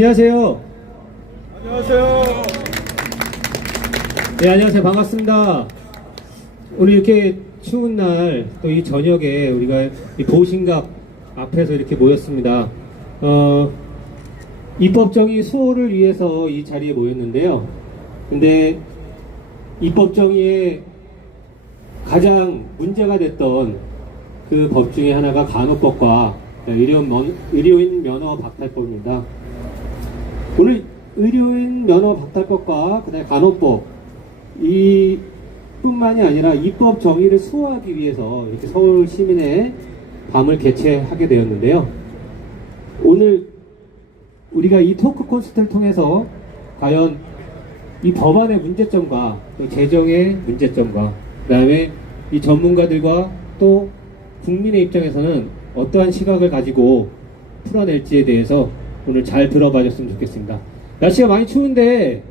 안녕하세요. 안녕하세요. 네, 안녕하세요. 반갑습니다. 오늘 이렇게 추운 날, 또 이 저녁에 우리가 이 보신각 앞에서 이렇게 모였습니다. 입법정의 수호를 위해서 이 자리에 모였는데요. 근데 입법정의에 가장 문제가 됐던 그 법 중에 하나가 간호법과 의료인 면허 박탈법입니다. 오늘 의료인 면허 박탈법과 그다음에 간호법 이 뿐만이 아니라 입법 정의를 수호하기 위해서 이렇게 서울 시민의 밤을 개최하게 되었는데요. 오늘 우리가 이 토크 콘서트를 통해서 과연 이 법안의 문제점과 또 재정의 문제점과 그다음에 이 전문가들과 또 국민의 입장에서는 어떠한 시각을 가지고 풀어낼지에 대해서 오늘 잘 들어봐 줬으면 좋겠습니다. 날씨가 많이 추운데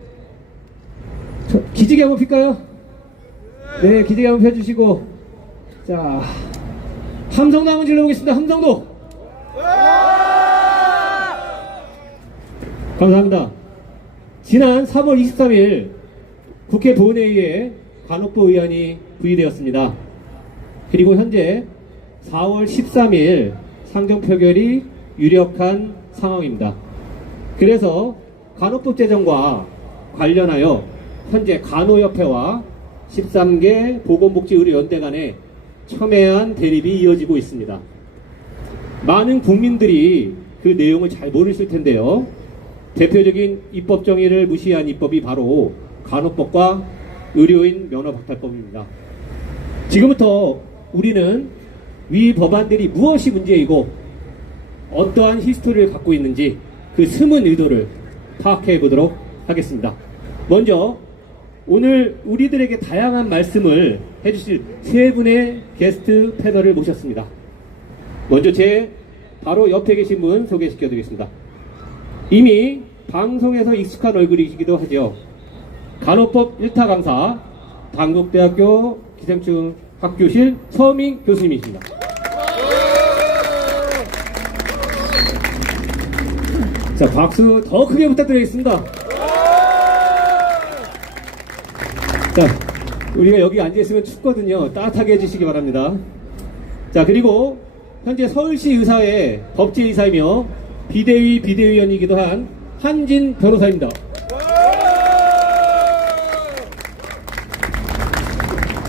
기지개 한번 필까요? 네, 기지개 한번 펴주시고, 자, 함성도 한번 질러보겠습니다. 함성도! 감사합니다. 지난 3월 23일 국회 본회의에 간호법 의안이 부의되었습니다. 그리고 현재 4월 13일 상정 표결이 유력한 상황입니다. 그래서 간호법 제정과 관련하여 현재 간호협회와 13개 보건복지의료연대 간에 첨예한 대립이 이어지고 있습니다. 많은 국민들이 그 내용을 잘 모르실 텐데요. 대표적인 입법 정의를 무시한 입법이 바로 간호법과 의료인 면허 박탈법입니다. 지금부터 우리는 위 법안들이 무엇이 문제이고 어떠한 히스토리를 갖고 있는지 그 숨은 의도를 파악해 보도록 하겠습니다. 먼저 오늘 우리들에게 다양한 말씀을 해주실 세 분의 게스트 패널을 모셨습니다. 먼저 제 바로 옆에 계신 분 소개시켜 드리겠습니다. 이미 방송에서 익숙한 얼굴이시기도 하죠. 간호법 1타 강사 단국대학교 기생충 학교실 서민 교수님이십니다. 자, 박수 더 크게 부탁드리겠습니다. 자, 우리가 여기 앉아있으면 춥거든요. 따뜻하게 해주시기 바랍니다. 자, 그리고 현재 서울시 의사의 법제이사이며 비대위 비대위원이기도 한 한진 변호사입니다.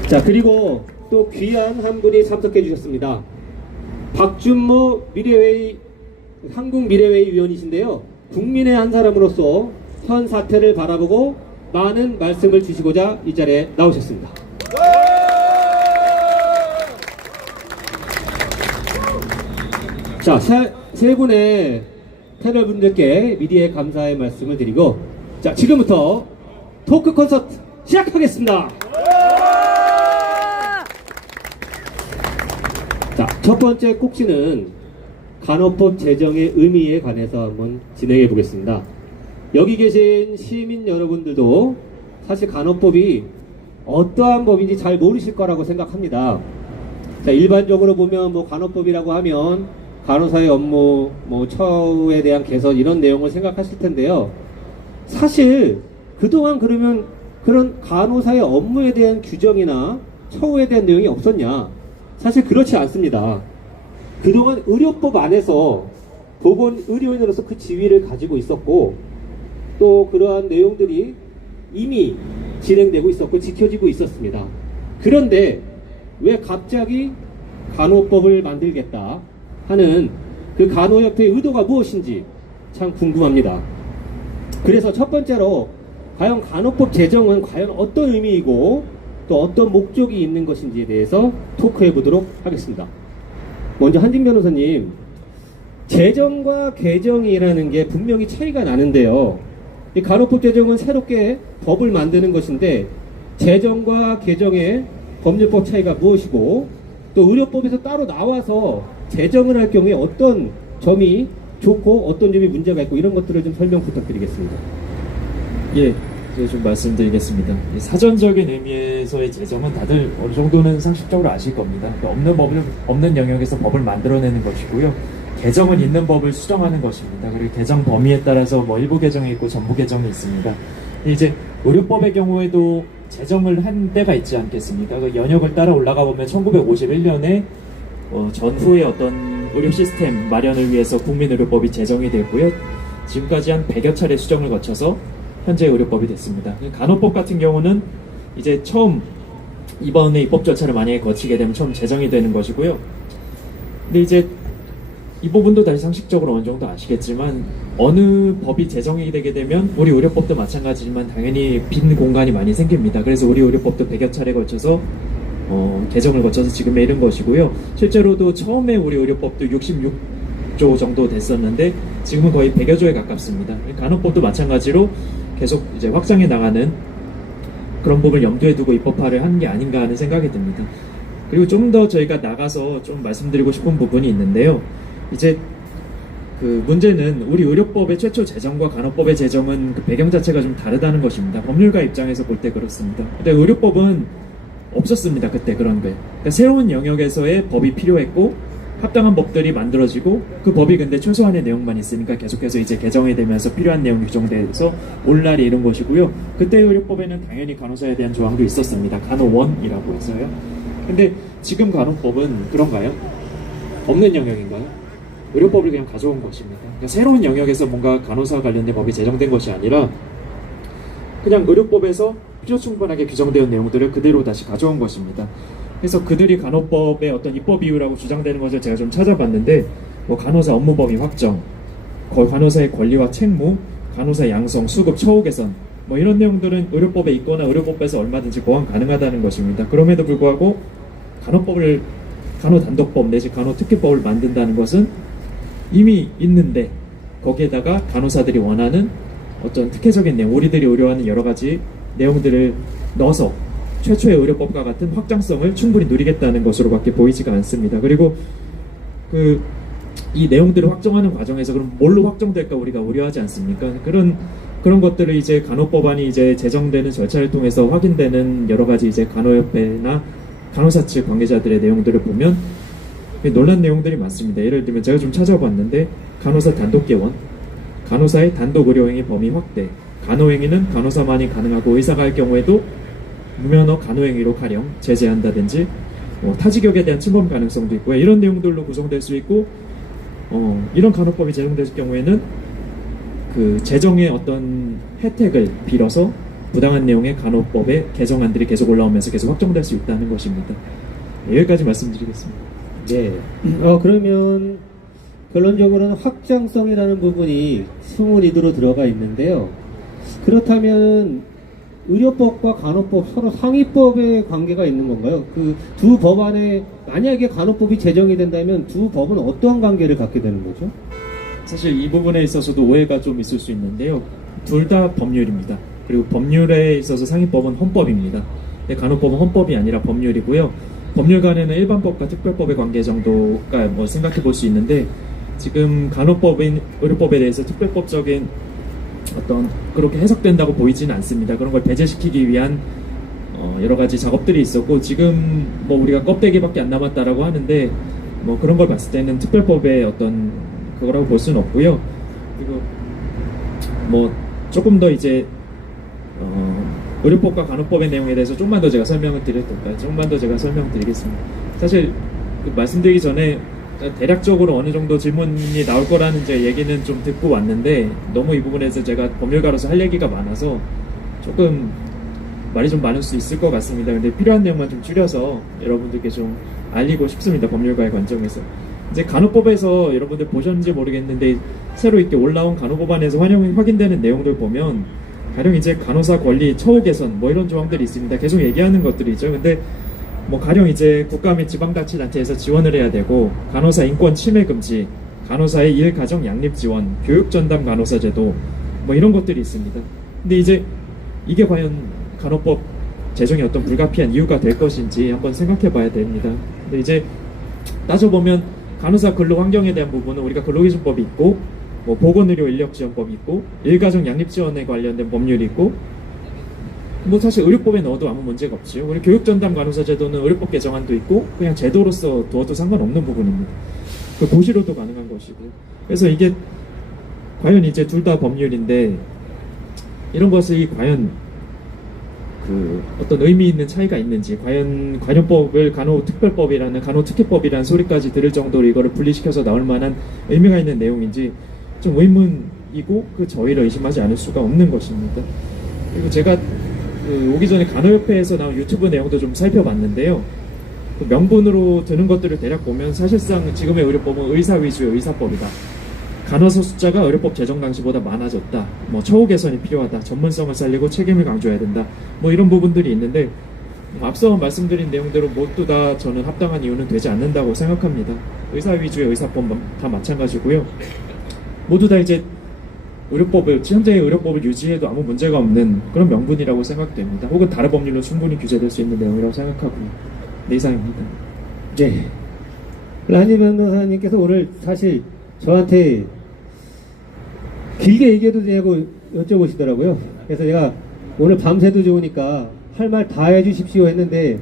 자, 그리고 또 귀한 한 분이 참석해 주셨습니다. 박준모 한국미래회의 위원이신데요. 국민의 한 사람으로서 현 사태를 바라보고 많은 말씀을 주시고자 이 자리에 나오셨습니다. 자, 세 분의 패널 분들께 미리의 감사의 말씀을 드리고, 자, 지금부터 토크 콘서트 시작하겠습니다. 자, 첫 번째 꼭지는 간호법 제정의 의미에 관해서 한번 진행해 보겠습니다. 여기 계신 시민 여러분들도 사실 간호법이 어떠한 법인지 잘 모르실 거라고 생각합니다. 자, 일반적으로 보면 간호법이라고 하면 간호사의 업무, 처우에 대한 개선 이런 내용을 생각하실 텐데요. 사실 그동안 그러면 그런 간호사의 업무에 대한 규정이나 처우에 대한 내용이 없었냐? 사실 그렇지 않습니다. 그동안 의료법 안에서 보건의료인으로서 그 지위를 가지고 있었고 또 그러한 내용들이 이미 진행되고 있었고 지켜지고 있었습니다. 그런데 왜 갑자기 간호법을 만들겠다 하는 그 간호협회의 의도가 무엇인지 참 궁금합니다. 그래서 첫 번째로 과연 간호법 제정은 과연 어떤 의미이고 또 어떤 목적이 있는 것인지에 대해서 토크해 보도록 하겠습니다. 먼저 한진 변호사님, 제정과 개정이라는 게 분명히 차이가 나는데요. 이 간호법 제정은 새롭게 법을 만드는 것인데 제정과 개정의 법률법 차이가 무엇이고 또 의료법에서 따로 나와서 제정을 할 경우에 어떤 점이 좋고 어떤 점이 문제가 있고 이런 것들을 좀 설명 부탁드리겠습니다. 예, 제가 좀 말씀드리겠습니다. 사전적인 의미에서의 제정은 다들 어느 정도는 상식적으로 아실 겁니다. 없는 영역에서 법을 만들어내는 것이고요. 개정은 있는 법을 수정하는 것입니다. 그리고 개정 범위에 따라서 뭐 일부 개정이 있고 전부 개정이 있습니다. 이제 의료법의 경우에도 제정을 한 때가 있지 않겠습니까? 그 연역을 따라 올라가 보면 1951년에 전후의 어떤 의료 시스템 마련을 위해서 국민의료법이 제정이 됐고요. 지금까지 한 100여 차례 수정을 거쳐서 현재 의료법이 됐습니다. 간호법 같은 경우는 이제 처음 이번에 입법 절차를 만약에 거치게 되면 처음 제정이 되는 것이고요. 근데 이제 이 부분도 다시 상식적으로 어느 정도 아시겠지만 어느 법이 제정이 되게 되면 우리 의료법도 마찬가지지만 당연히 빈 공간이 많이 생깁니다. 그래서 우리 의료법도 100여 차례 걸쳐서 개정을 거쳐서 지금에 이른 것이고요. 실제로도 처음에 우리 의료법도 66조 정도 됐었는데 지금은 거의 100여 조에 가깝습니다. 간호법도 마찬가지로 계속 이제 확장해 나가는 그런 부분을 염두에 두고 입법화를 한 게 아닌가 하는 생각이 듭니다. 그리고 좀 더 저희가 나가서 좀 말씀드리고 싶은 부분이 있는데요. 이제 그 문제는 우리 의료법의 최초 제정과 간호법의 제정은 그 배경 자체가 좀 다르다는 것입니다. 법률가 입장에서 볼 때 그렇습니다. 근데 의료법은 없었습니다. 그때 그런 게. 그러니까 새로운 영역에서의 법이 필요했고 합당한 법들이 만들어지고 그 법이 근데 최소한의 내용만 있으니까 계속해서 이제 개정이 되면서 필요한 내용이 규정돼서 오늘날이 이런 것이고요. 그때 의료법에는 당연히 간호사에 대한 조항도 있었습니다. 간호원이라고 해서요. 근데 지금 간호법은 그런가요? 없는 영역인가요? 의료법을 그냥 가져온 것입니다. 그러니까 새로운 영역에서 뭔가 간호사 관련된 법이 제정된 것이 아니라 그냥 의료법에서 필요 충분하게 규정되어 있는 내용들을 그대로 다시 가져온 것입니다. 그래서 그들이 간호법의 어떤 입법 이유라고 주장되는 것을 제가 좀 찾아봤는데 뭐 간호사 업무 범위 확정, 간호사의 권리와 책무, 간호사 양성, 수급, 처우 개선 뭐 이런 내용들은 의료법에 있거나 의료법에서 얼마든지 보완 가능하다는 것입니다. 그럼에도 불구하고 간호단독법 내지 간호특례법을 만든다는 것은 이미 있는데 거기에다가 간호사들이 원하는 어떤 특혜적인 내용, 우리들이 의료하는 여러 가지 내용들을 넣어서 최초의 의료법과 같은 확장성을 충분히 누리겠다는 것으로밖에 보이지가 않습니다. 그리고 이 내용들을 확정하는 과정에서 그럼 뭘로 확정될까 우리가 우려하지 않습니까? 그런 것들을 이제 간호법안이 이제 제정되는 절차를 통해서 확인되는 여러 가지 이제 간호협회나 간호사 측 관계자들의 내용들을 보면 논란 내용들이 많습니다. 예를 들면 제가 좀 찾아봤는데 간호사 단독 개원, 간호사의 단독 의료행위 범위 확대, 간호행위는 간호사만이 가능하고 의사가 할 경우에도 무면허 간호행위로 가령 제재한다든지 타직역에 대한 침범 가능성도 있고요. 이런 내용들로 구성될 수 있고 이런 간호법이 제정될 경우에는 그 제정의 어떤 혜택을 빌어서 부당한 내용의 간호법의 개정안들이 계속 올라오면서 계속 확정될 수 있다는 것입니다. 여기까지 말씀드리겠습니다. 네. 그러면 결론적으로는 확장성이라는 부분이 수문이도로 들어가 있는데요. 그렇다면 의료법과 간호법 서로 상위법의 관계가 있는 건가요? 그 두 법안에 만약에 간호법이 제정이 된다면 두 법은 어떠한 관계를 갖게 되는 거죠? 사실 이 부분에 있어서도 오해가 좀 있을 수 있는데요. 둘 다 법률입니다. 그리고 법률에 있어서 상위법은 헌법입니다. 간호법은 헌법이 아니라 법률이고요. 법률 간에는 일반법과 특별법의 관계 정도가 뭐 생각해 볼 수 있는데 지금 간호법인 의료법에 대해서 특별법적인 어떤 그렇게 해석된다고 보이지는 않습니다. 그런 걸 배제시키기 위한 여러 가지 작업들이 있었고 지금 뭐 우리가 껍데기밖에 안 남았다라고 하는데 뭐 그런 걸 봤을 때는 특별법의 어떤 그거라고 볼 수는 없고요. 그리고 뭐 조금 더 이제 의료법과 간호법의 내용에 대해서 조금만 더 제가 설명을 드려도 될까요? 조금만 더 제가 설명드리겠습니다. 사실 말씀드리기 전에 대략적으로 어느 정도 질문이 나올 거라는 제 얘기는 좀 듣고 왔는데 너무 이 부분에서 제가 법률가로서 할 얘기가 많아서 조금 말이 좀 많을 수 있을 것 같습니다. 근데 필요한 내용만 좀 줄여서 여러분들께 좀 알리고 싶습니다. 법률가의 관점에서. 이제 간호법에서 여러분들 보셨는지 모르겠는데 새로 이렇게 올라온 간호법안에서 확인되는 내용들 보면 가령 이제 간호사 권리 처우 개선 뭐 이런 조항들이 있습니다. 계속 얘기하는 것들이죠. 근데 뭐 가령 이제 국가 및 지방자치단체에서 지원을 해야 되고 간호사 인권 침해 금지, 간호사의 일 가정 양립 지원, 교육 전담 간호사 제도 뭐 이런 것들이 있습니다. 근데 이제 이게 과연 간호법 제정의 어떤 불가피한 이유가 될 것인지 한번 생각해 봐야 됩니다. 근데 이제 따져보면 간호사 근로 환경에 대한 부분은 우리가 근로기준법이 있고 뭐 보건의료 인력지원법이 있고 일가정 양립지원에 관련된 법률이 있고 뭐 사실 의료법에 넣어도 아무 문제가 없지요. 그리고 교육전담 간호사 제도는 의료법 개정안도 있고 그냥 제도로서 두어도 상관없는 부분입니다. 그 고시로도 가능한 것이고요. 그래서 이게 과연 이제 둘 다 법률인데 이런 것이 과연 그 어떤 의미 있는 차이가 있는지, 과연 관련법을 간호특별법이라는 간호특혜법이라는 소리까지 들을 정도로 이거를 분리시켜서 나올 만한 의미가 있는 내용인지 좀 의문이고 그 저희를 의심하지 않을 수가 없는 것입니다. 그리고 제가 그 오기 전에 간호협회에서 나온 유튜브 내용도 좀 살펴봤는데요. 그 명분으로 드는 것들을 대략 보면 사실상 지금의 의료법은 의사 위주의 의사법이다. 간호사 숫자가 의료법 제정 당시보다 많아졌다. 뭐 처우 개선이 필요하다. 전문성을 살리고 책임을 강조해야 된다. 뭐 이런 부분들이 있는데 앞서 말씀드린 내용대로 모두 다 저는 합당한 이유는 되지 않는다고 생각합니다. 의사 위주의 의사법 다 마찬가지고요. 모두 다 이제 현재의 의료법을 유지해도 아무 문제가 없는 그런 명분이라고 생각됩니다. 혹은 다른 법률로 충분히 규제될 수 있는 내용이라고 생각하고요. 네, 이상입니다. 네. 라니 변호사님께서 오늘 사실 저한테 길게 얘기해도 되냐고 여쭤보시더라고요. 그래서 제가 오늘 밤새도 좋으니까 할 말 다 해주십시오 했는데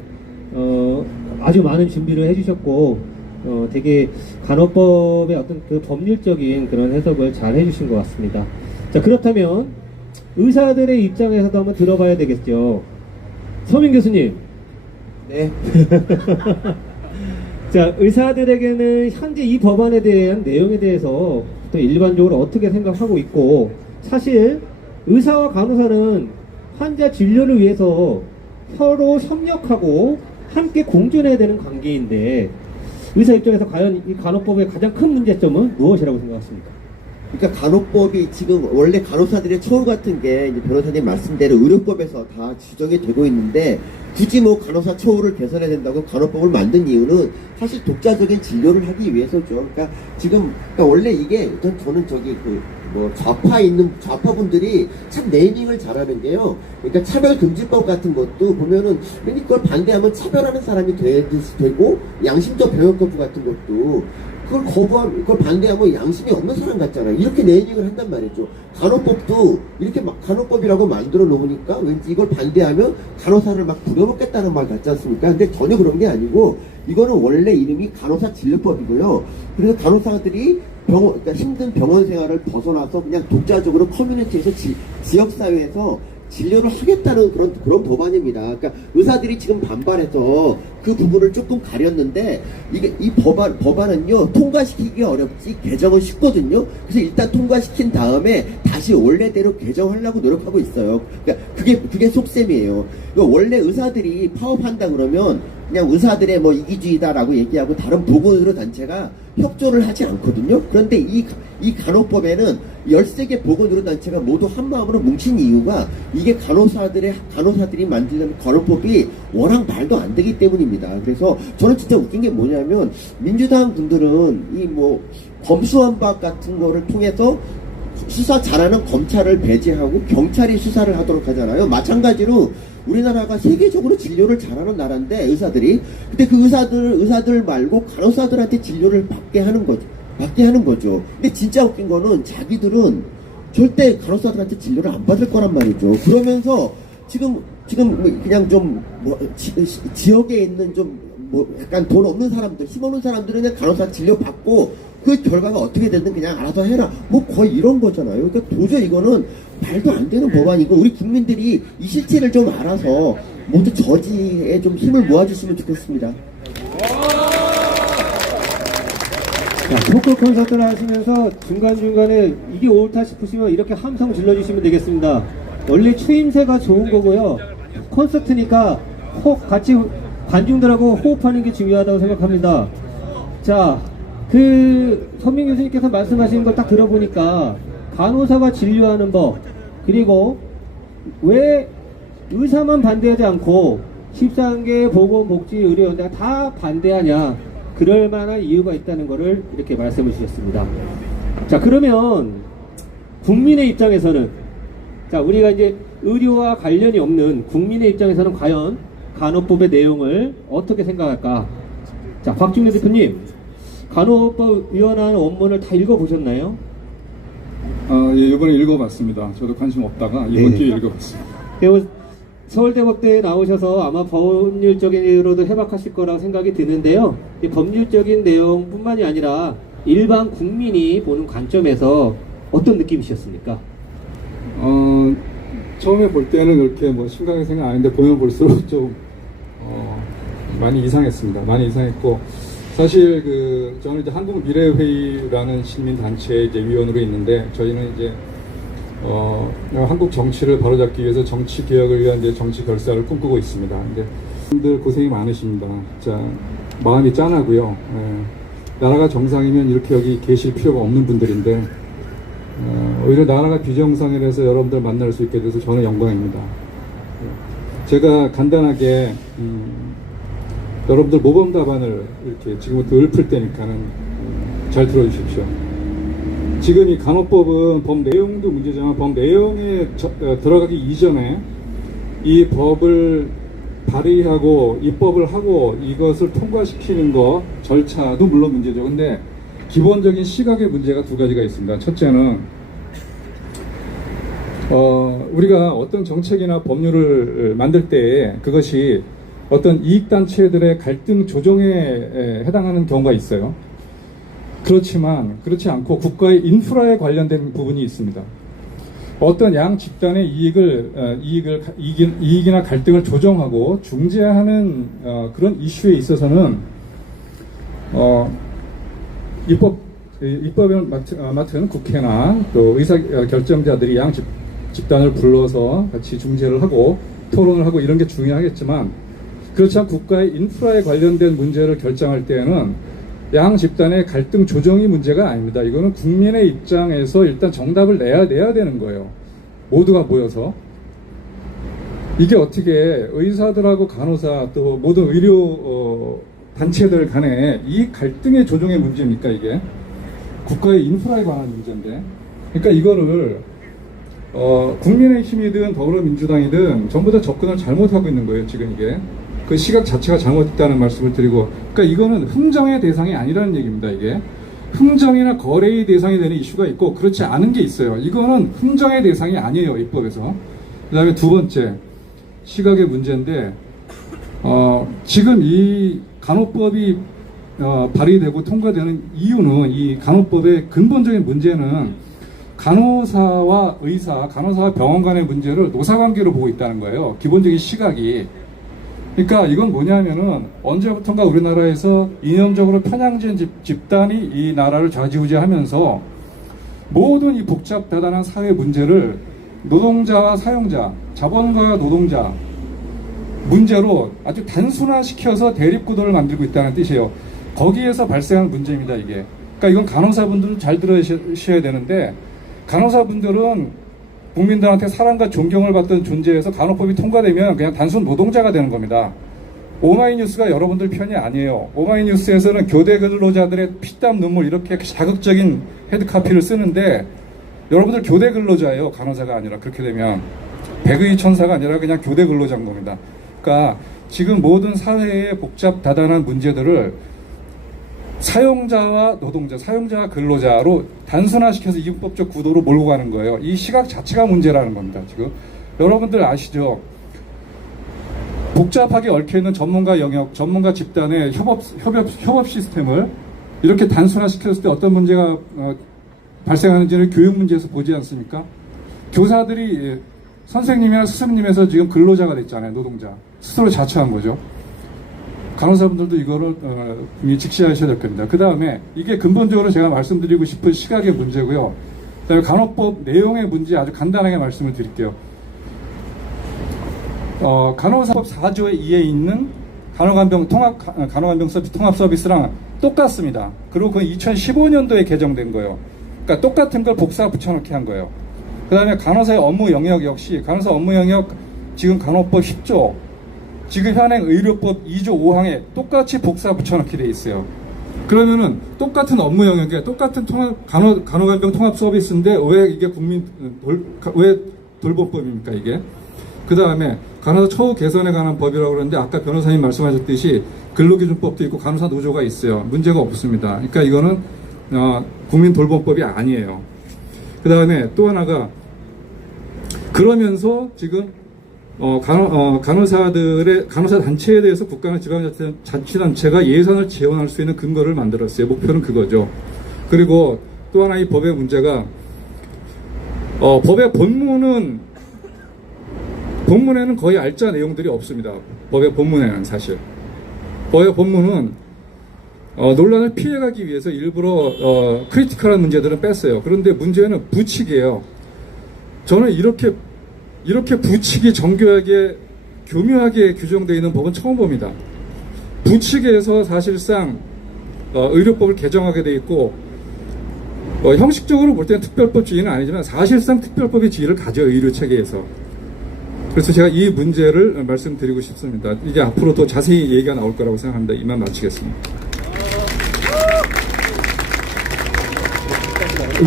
아주 많은 준비를 해주셨고 되게 간호법의 어떤 그 법률적인 그런 해석을 잘 해주신 것 같습니다. 자, 그렇다면 의사들의 입장에서도 한번 들어봐야 되겠죠. 서민 교수님. 네. 자, 의사들에게는 현재 이 법안에 대한 내용에 대해서 또 일반적으로 어떻게 생각하고 있고, 사실 의사와 간호사는 환자 진료를 위해서 서로 협력하고 함께 공존해야 되는 관계인데, 의사 입장에서 과연 이 간호법의 가장 큰 문제점은 무엇이라고 생각하십니까? 그러니까 간호법이 지금 원래 간호사들의 처우 같은 게 이제 변호사님 말씀대로 의료법에서 다 지정이 되고 있는데, 굳이 뭐 간호사 처우를 개선해야 된다고 간호법을 만든 이유는 사실 독자적인 진료를 하기 위해서죠. 그러니까 지금 원래 이게 저는 저기 좌파분들이 참 네이밍을 잘하는 게요. 그러니까 차별금지법 같은 것도 보면은 괜히 그걸 반대하면 차별하는 사람이 되고, 양심적 병역 거부 같은 것도 그걸 반대하면 양심이 없는 사람 같잖아요. 이렇게 네이밍을 한단 말이죠. 간호법도 이렇게 간호법이라고 만들어 놓으니까 왠지 이걸 반대하면 간호사를 막 부려먹겠다는 말 같지 않습니까? 근데 전혀 그런 게 아니고, 이거는 원래 이름이 간호사 진료법이고요. 그래서 간호사들이 그러니까 힘든 병원 생활을 벗어나서 그냥 독자적으로 커뮤니티에서 지역사회에서 진료를 하겠다는 그런 법안입니다. 그러니까 의사들이 지금 반발해서 그 부분을 조금 가렸는데, 이 법안은요, 통과시키기가 어렵지 개정은 쉽거든요. 그래서 일단 통과시킨 다음에 다시 원래대로 개정하려고 노력하고 있어요. 그러니까 그게 속셈이에요. 원래 의사들이 파업한다 그러면 그냥 의사들의 뭐 이기주의다라고 얘기하고 다른 보건의료 단체가 협조를 하지 않거든요. 그런데 이 간호법에는 13개 보건의료 단체가 모두 한 마음으로 뭉친 이유가, 이게 간호사들이 만들는 간호법이 워낙 말도 안 되기 때문입니다. 그래서 저는 진짜 웃긴 게 뭐냐면, 민주당 분들은 이 뭐 검수완박 같은 거를 통해서 수사 잘하는 검찰을 배제하고 경찰이 수사를 하도록 하잖아요. 마찬가지로 우리나라가 세계적으로 진료를 잘하는 나라인데, 의사들이. 근데 그 의사들 말고 간호사들한테 진료를 받게 하는 거죠. 근데 진짜 웃긴 거는 자기들은 절대 간호사들한테 진료를 안 받을 거란 말이죠. 그러면서 지금 그냥 좀 지역에 있는 좀 약간 돈 없는 사람들, 힘 없는 사람들은 그냥 간호사 진료 받고 그 결과가 어떻게 되든 그냥 알아서 해라. 뭐 거의 이런 거잖아요. 그러니까 도저히 이거는 말도 안 되는 법안이고, 우리 국민들이 이 실체를 좀 알아서 모두 저지에 좀 힘을 모아주시면 좋겠습니다. 자, 토크 콘서트를 하시면서 중간중간에 이게 옳다 싶으시면 이렇게 함성 질러주시면 되겠습니다. 원래 추임새가 좋은 거고요. 콘서트니까 같이 관중들하고 호흡하는 게 중요하다고 생각합니다. 자, 서민 교수님께서 말씀하신 걸 딱 들어보니까 간호사가 진료하는 법, 그리고 왜 의사만 반대하지 않고 13개 보건복지의료연대가 다 반대하냐, 그럴 만한 이유가 있다는 것을 이렇게 말씀을 주셨습니다. 자, 그러면 국민의 입장에서는, 자, 우리가 이제 의료와 관련이 없는 국민의 입장에서는 과연 간호법의 내용을 어떻게 생각할까? 자, 박준민 대표님, 간호법 위원회 원문을 다 읽어보셨나요? 예, 이번에 읽어봤습니다. 저도 관심 없다가 이번 주에 읽어봤습니다. 서울대법대에 나오셔서 아마 법률적인 이유로도 해박하실 거라고 생각이 드는데요. 이 법률적인 내용뿐만이 아니라 일반 국민이 보는 관점에서 어떤 느낌이셨습니까? 처음에 볼 때는 그렇게 뭐 심각하게 생각 안 했는데 보면 볼수록 좀 많이 이상했습니다. 많이 이상했고, 사실 저는 이제 한국미래회의라는 시민단체의 이제 위원으로 있는데, 저희는 이제 한국 정치를 바로잡기 위해서 정치 개혁을 위한 이제 정치 결사를 꿈꾸고 있습니다. 근데 분들 고생이 많으십니다. 진짜 마음이 짠하고요. 나라가 정상이면 이렇게 여기 계실 필요가 없는 분들인데, 오히려 나라가 비정상이라서 여러분들 만날 수 있게 돼서 저는 영광입니다. 제가 간단하게 여러분들 모범 답안을 이렇게 지금부터 읊을 테니까는 잘 들어주십시오. 지금 이 간호법은 법 내용도 문제지만 법 내용에 들어가기 이전에 이 법을 발의하고 입법을 하고 이것을 통과시키는 거 절차도 물론 문제죠. 근데 기본적인 시각의 문제가 두 가지가 있습니다. 첫째는 우리가 어떤 정책이나 법률을 만들 때 그것이 어떤 이익단체들의 갈등 조정에 해당하는 경우가 있어요. 그렇지만 그렇지 않고 국가의 인프라에 관련된 부분이 있습니다. 어떤 양 집단의 이익이나 갈등을 조정하고 중재하는 그런 이슈에 있어서는 입법을 맡은 국회나 또 의사 결정자들이 양 집단을 불러서 같이 중재를 하고 토론을 하고 이런 게 중요하겠지만, 그렇지 않고 국가의 인프라에 관련된 문제를 결정할 때에는 양 집단의 갈등 조정이 문제가 아닙니다. 이거는 국민의 입장에서 일단 정답을 내야 되는 거예요. 모두가 모여서. 이게 어떻게 의사들하고 간호사 또 모든 의료 단체들 간에 이 갈등의 조정의 문제입니까? 이게 국가의 인프라에 관한 문제인데, 그러니까 이거를 국민의힘이든 더불어민주당이든 전부 다 접근을 잘못하고 있는 거예요. 지금 이게 그 시각 자체가 잘못됐다는 말씀을 드리고, 그러니까 이거는 흥정의 대상이 아니라는 얘기입니다. 이게 흥정이나 거래의 대상이 되는 이슈가 있고 그렇지 않은 게 있어요. 이거는 흥정의 대상이 아니에요, 입법에서. 그 다음에 두 번째 시각의 문제인데, 지금 이 간호법이 발의되고 통과되는 이유는, 이 간호법의 근본적인 문제는 간호사와 의사, 간호사와 병원 간의 문제를 노사관계로 보고 있다는 거예요. 기본적인 시각이. 그러니까 이건 뭐냐면은 언제부턴가 우리나라에서 이념적으로 편향된 집단이 이 나라를 좌지우지하면서 모든 이 복잡다단한 사회 문제를 노동자와 사용자, 자본가와 노동자 문제로 아주 단순화시켜서 대립구도를 만들고 있다는 뜻이에요. 거기에서 발생한 문제입니다, 이게. 그러니까 이건 간호사분들은 잘 들으셔야 되는데, 간호사분들은 국민들한테 사랑과 존경을 받던 존재에서 간호법이 통과되면 그냥 단순 노동자가 되는 겁니다. 오마이뉴스가 여러분들 편이 아니에요. 오마이뉴스에서는 교대 근로자들의 피땀 눈물 이렇게 자극적인 헤드카피를 쓰는데, 여러분들 교대 근로자예요. 간호사가 아니라. 그렇게 되면 백의 천사가 아니라 그냥 교대 근로자인 겁니다. 그러니까 지금 모든 사회의 복잡다단한 문제들을 사용자와 노동자, 사용자와 근로자로 단순화시켜서 이분법적 구도로 몰고 가는 거예요. 이 시각 자체가 문제라는 겁니다. 지금 여러분들 아시죠? 복잡하게 얽혀있는 전문가 영역, 전문가 집단의 협업 시스템을 이렇게 단순화시켰을 때 어떤 문제가 발생하는지를 교육 문제에서 보지 않습니까? 교사들이 선생님이나 스승님에서 지금 근로자가 됐잖아요. 노동자. 스스로 자처한 거죠. 간호사분들도 이거를 직시하셔야 될 겁니다. 그 다음에 이게 근본적으로 제가 말씀드리고 싶은 시각의 문제고요. 그 다음에 간호법 내용의 문제 아주 간단하게 말씀을 드릴게요. 간호사법 4조의 2에 있는 간호간병 서비스 통합 서비스랑 똑같습니다. 그리고 그건 2015년도에 개정된 거예요. 그러니까 똑같은 걸 복사 붙여넣기 한 거예요. 그 다음에 간호사의 업무 영역 역시 간호사 업무 영역 지금 간호법 10조, 지금 현행 의료법 2조 5항에 똑같이 복사 붙여넣기 돼 있어요. 그러면은 똑같은 업무 영역에 똑같은 간호간병 통합 서비스인데 왜 이게 왜 돌봄법입니까, 이게? 그 다음에 간호사 처우 개선에 관한 법이라고 그러는데, 아까 변호사님 말씀하셨듯이 근로기준법도 있고 간호사 노조가 있어요. 문제가 없습니다. 그러니까 이거는 국민돌봄법이 아니에요. 그 다음에 또 하나가, 그러면서 지금 간호사 단체에 대해서 국가나 지방자치단체가 예산을 지원할 수 있는 근거를 만들었어요. 목표는 그거죠. 그리고 또 하나 이 법의 문제가 법의 본문에는 거의 알짜 내용들이 없습니다. 법의 본문에는 사실 법의 본문은 논란을 피해가기 위해서 일부러 크리티컬한 문제들은 뺐어요. 그런데 문제는 부칙이에요. 저는 이렇게 부칙이 정교하게 교묘하게 규정되어 있는 법은 처음 봅니다. 부칙에서 사실상 의료법을 개정하게 돼 있고 형식적으로 볼 때는 특별법 지위는 아니지만 사실상 특별법의 지위를 가져요. 의료체계에서. 그래서 제가 이 문제를 말씀드리고 싶습니다. 이게 앞으로 더 자세히 얘기가 나올 거라고 생각합니다. 이만 마치겠습니다.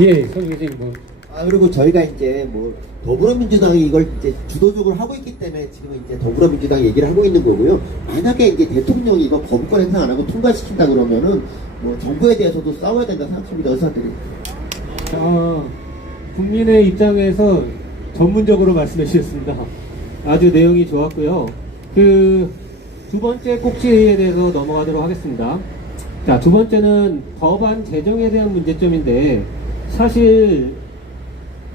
예, 선생님 뭐. 그리고 저희가 이제 뭐 더불어민주당이 이걸 이제 주도적으로 하고 있기 때문에 지금 이제 더불어민주당 얘기를 하고 있는 거고요. 만약에 이제 대통령이 이거 거부권 행사 안 하고 통과시킨다 그러면은 뭐 정부에 대해서도 싸워야 된다 생각합니다. 의사들이. 국민의 입장에서 전문적으로 말씀해 주셨습니다. 아주 내용이 좋았고요. 두 번째 꼭지에 대해서 넘어가도록 하겠습니다. 자, 두 번째는 법안 제정에 대한 문제점인데, 사실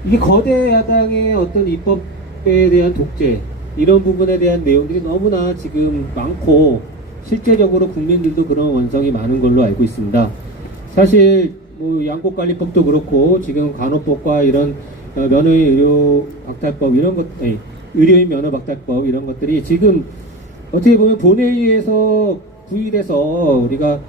이게 거대 야당의 어떤 입법에 대한 독재, 이런 부분에 대한 내용들이 너무나 지금 많고, 실제적으로 국민들도 그런 원성이 많은 걸로 알고 있습니다. 사실 뭐 양곡관리법도 그렇고, 지금 간호법과 이런 면허의 의료 박탈법 이런 것, 의료인 면허 박탈법 이런 것들이 지금 어떻게 보면 본회의에서 구일해서 우리가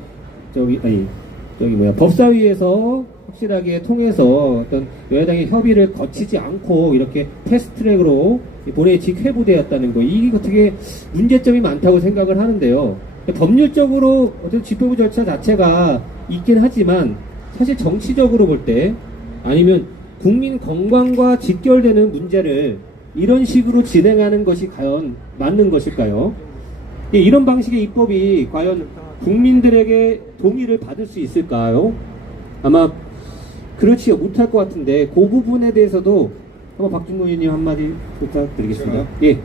법사위에서 확실하게 통해서 어떤 여야당의 협의를 거치지 않고 이렇게 패스트트랙으로 본회의 직회부되었다는 거, 이게 어떻게 문제점이 많다고 생각을 하는데요. 법률적으로 어떤 집행부 절차 자체가 있긴 하지만 사실 정치적으로 볼 때 아니면 국민 건강과 직결되는 문제를 이런 식으로 진행하는 것이 과연 맞는 것일까요? 이런 방식의 입법이 과연 국민들에게 동의를 받을 수 있을까요? 아마 그렇지 못할 것 같은데 그 부분에 대해서도 한번 박준모 의원님 한마디 부탁드리겠습니다. 예.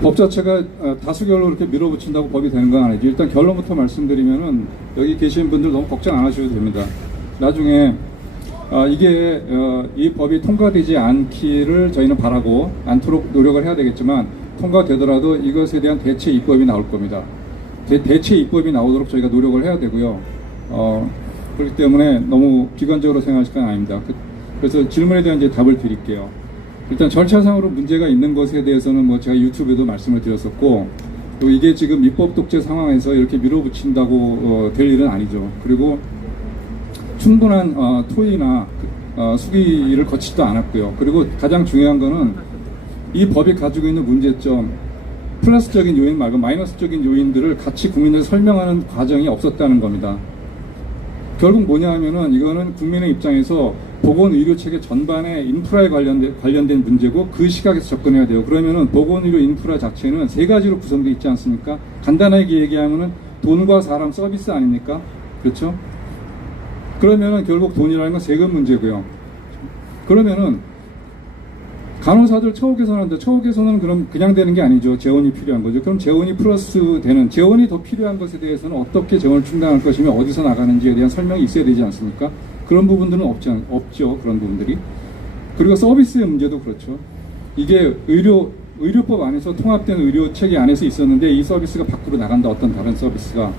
법 자체가 다수결로 이렇게 밀어붙인다고 법이 되는 건 아니죠. 일단 결론부터 말씀드리면은 여기 계신 분들 너무 걱정 안 하셔도 됩니다. 나중에 이게 이 법이 통과되지 않기를 저희는 바라고 않도록 노력을 해야 되겠지만, 통과되더라도 이것에 대한 대체 입법이 나올 겁니다. 대체 입법이 나오도록 저희가 노력을 해야 되고요. 그렇기 때문에 너무 비관적으로 생각하실 건 아닙니다. 그래서 질문에 대한 이제 답을 드릴게요. 일단 절차상으로 문제가 있는 것에 대해서는 뭐 제가 유튜브에도 말씀을 드렸었고, 또 이게 지금 입법 독재 상황에서 이렇게 밀어붙인다고 될 일은 아니죠. 그리고 충분한 토의나 수기를 거치지도 않았고요. 그리고 가장 중요한 거는 이 법이 가지고 있는 문제점, 플러스적인 요인 말고 마이너스적인 요인들을 같이 국민들 설명하는 과정이 없었다는 겁니다. 결국 뭐냐 하면은 이거는 국민의 입장에서 보건의료체계 전반의 인프라에 관련된 문제고, 그 시각에서 접근해야 돼요. 그러면은 보건의료 인프라 자체는 세 가지로 구성되어 있지 않습니까? 간단하게 얘기하면은 돈과 사람 서비스 아닙니까? 그렇죠? 그러면은 결국 돈이라는 건 세금 문제고요. 그러면은 간호사들 처우 개선하는데, 처우 개선은 그럼 그냥 되는 게 아니죠. 재원이 필요한 거죠. 그럼 재원이 플러스 되는, 재원이 더 필요한 것에 대해서는 어떻게 재원을 충당할 것이며 어디서 나가는지에 대한 설명이 있어야 되지 않습니까? 그런 부분들은 없죠. 그런 부분들이. 그리고 서비스의 문제도 그렇죠. 이게 의료법 안에서 통합된 의료 체계 안에서 있었는데 이 서비스가 밖으로 나간다, 어떤 다른 서비스가.